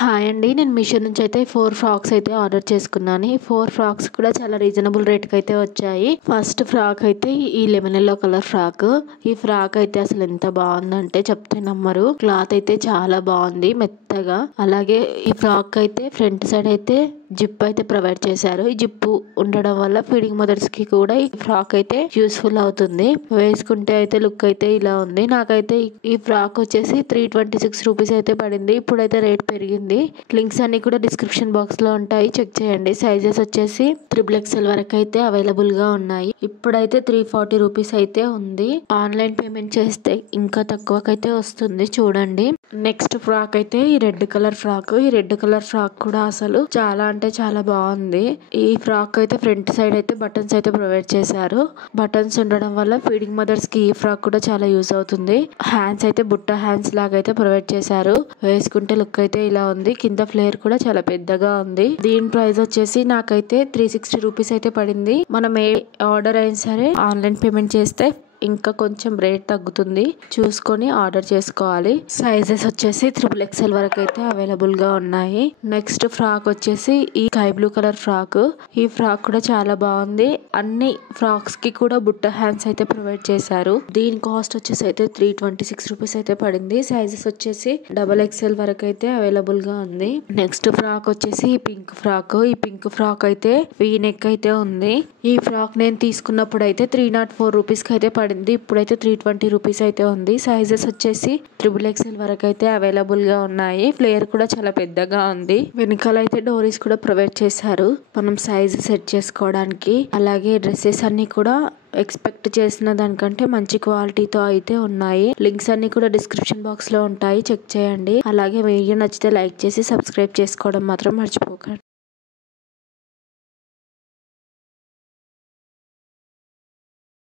Hi అండి. నేను మీషో నుంచి అయితే 4 ఫ్రాక్స్ అయితే ఆర్డర్ చేసుకున్నాను. ఈ 4 ఫ్రాక్స్ కూడా చాలా రీజనబుల్ రేట్కి అయితే వచ్చాయి. ఫస్ట్ ఫ్రాక్ అయితే ఈ లెమన్ ఎల్లో కలర్ ఫ్రాక్. ఈ ఫ్రాక్ అయితే అసలు ఎంత బాగుందంటే చెప్తే నమ్మరు. క్లాత్ అయితే చాలా బాగుంది, మెత్తగా. అలాగే ఈ ఫ్రాక్ అయితే ఫ్రంట్ సైడ్ అయితే జిప్ అయితే ప్రొవైడ్ చేశారు. ఈ జిప్ ఉండడం వల్ల ఫీడింగ్ మదర్స్ కి కూడా ఈ ఫ్రాక్ అయితే యూస్ఫుల్ అవుతుంది. వేసుకుంటే అయితే లుక్ అయితే ఇలా ఉంది. నాకైతే ఈ ఫ్రాక్ వచ్చేసి 326 రూపీస్ అయితే పడింది. ఇప్పుడైతే రేట్ పెరిగింది. లింక్స్ అన్ని కూడా డిస్క్రిప్షన్ బాక్స్ లో ఉంటాయి, చెక్ చేయండి. సైజెస్ వచ్చేసి XXL వరకు అయితే అవైలబుల్ గా ఉన్నాయి. ఇప్పుడైతే 340 రూపీస్ అయితే ఉంది. ఆన్లైన్ పేమెంట్ చేస్తే ఇంకా తక్కువకైతే వస్తుంది, చూడండి. నెక్స్ట్ ఫ్రాక్ అయితే ఈ రెడ్ కలర్ ఫ్రాక్. ఈ రెడ్ కలర్ ఫ్రాక్ కూడా అసలు చాలా అంటే చాలా బాగుంది. ఈ ఫ్రాక్ అయితే ఫ్రంట్ సైడ్ అయితే బటన్స్ అయితే ప్రొవైడ్ చేశారు. బటన్స్ ఉండడం వల్ల ఫీడింగ్ మదర్స్ కి ఈ ఫ్రాక్ కూడా చాలా యూస్ అవుతుంది. హ్యాండ్స్ అయితే బుట్ట హ్యాండ్స్ లాగా అయితే ప్రొవైడ్ చేశారు. వేసుకుంటే లుక్ అయితే ఇలా ఉంది. కింద ఫ్లేర్ కూడా చాలా పెద్దగా ఉంది. దీని ప్రైస్ వచ్చేసి నాకైతే 360 రూపీస్ అయితే పడింది. మనం ఏ ఆర్డర్ అయినా సరే ఆన్లైన్ పేమెంట్ చేస్తే ఇంకా కొంచెం రేట్ తగ్గుతుంది, చూసుకొని ఆర్డర్ చేసుకోవాలి. సైజెస్ వచ్చేసి XXL వరకు అయితే అవైలబుల్ గా ఉన్నాయి. నెక్స్ట్ ఫ్రాక్ వచ్చేసి ఈ స్కై బ్లూ కలర్ ఫ్రాక్. ఈ ఫ్రాక్ కూడా చాలా బాగుంది. అన్ని ఫ్రాక్స్ కి కూడా బుట్ట హ్యాండ్స్ అయితే ప్రొవైడ్ చేశారు. దీని కాస్ట్ వచ్చేసి అయితే 326 రూపీస్ అయితే పడింది. సైజెస్ వచ్చేసి XXL వరకు అయితే అవైలబుల్ గా ఉంది. నెక్స్ట్ ఫ్రాక్ వచ్చేసి ఈ పింక్ ఫ్రాక్. ఈ పింక్ ఫ్రాక్ అయితే వీ నెక్ అయితే ఉంది. ఈ ఫ్రాక్ నేను తీసుకున్నప్పుడు అయితే 304 రూపీస్ కి అయితే పడింది. ఇప్పుడైతే 320 రూపీస్ అయితే ఉంది. సైజెస్ వచ్చేసి XXL వరకు అయితే అవైలబుల్ గా ఉన్నాయి. ఫ్లేర్ కూడా చాలా పెద్దగా ఉంది. వెనకాల అయితే డోరీస్ కూడా ప్రొవైడ్ చేశారు, మనం సైజ్ సెట్ చేసుకోవడానికి. అలాగే డ్రెస్సెస్ అన్ని కూడా ఎక్స్పెక్ట్ చేసిన దానికంటే మంచి క్వాలిటీతో అయితే ఉన్నాయి. లింక్స్ అన్ని కూడా డిస్క్రిప్షన్ బాక్స్ లో ఉంటాయి, చెక్ చేయండి. అలాగే వీడియో నచ్చితే లైక్ చేసి సబ్స్క్రైబ్ చేసుకోవడం మాత్రం మర్చిపోకండి.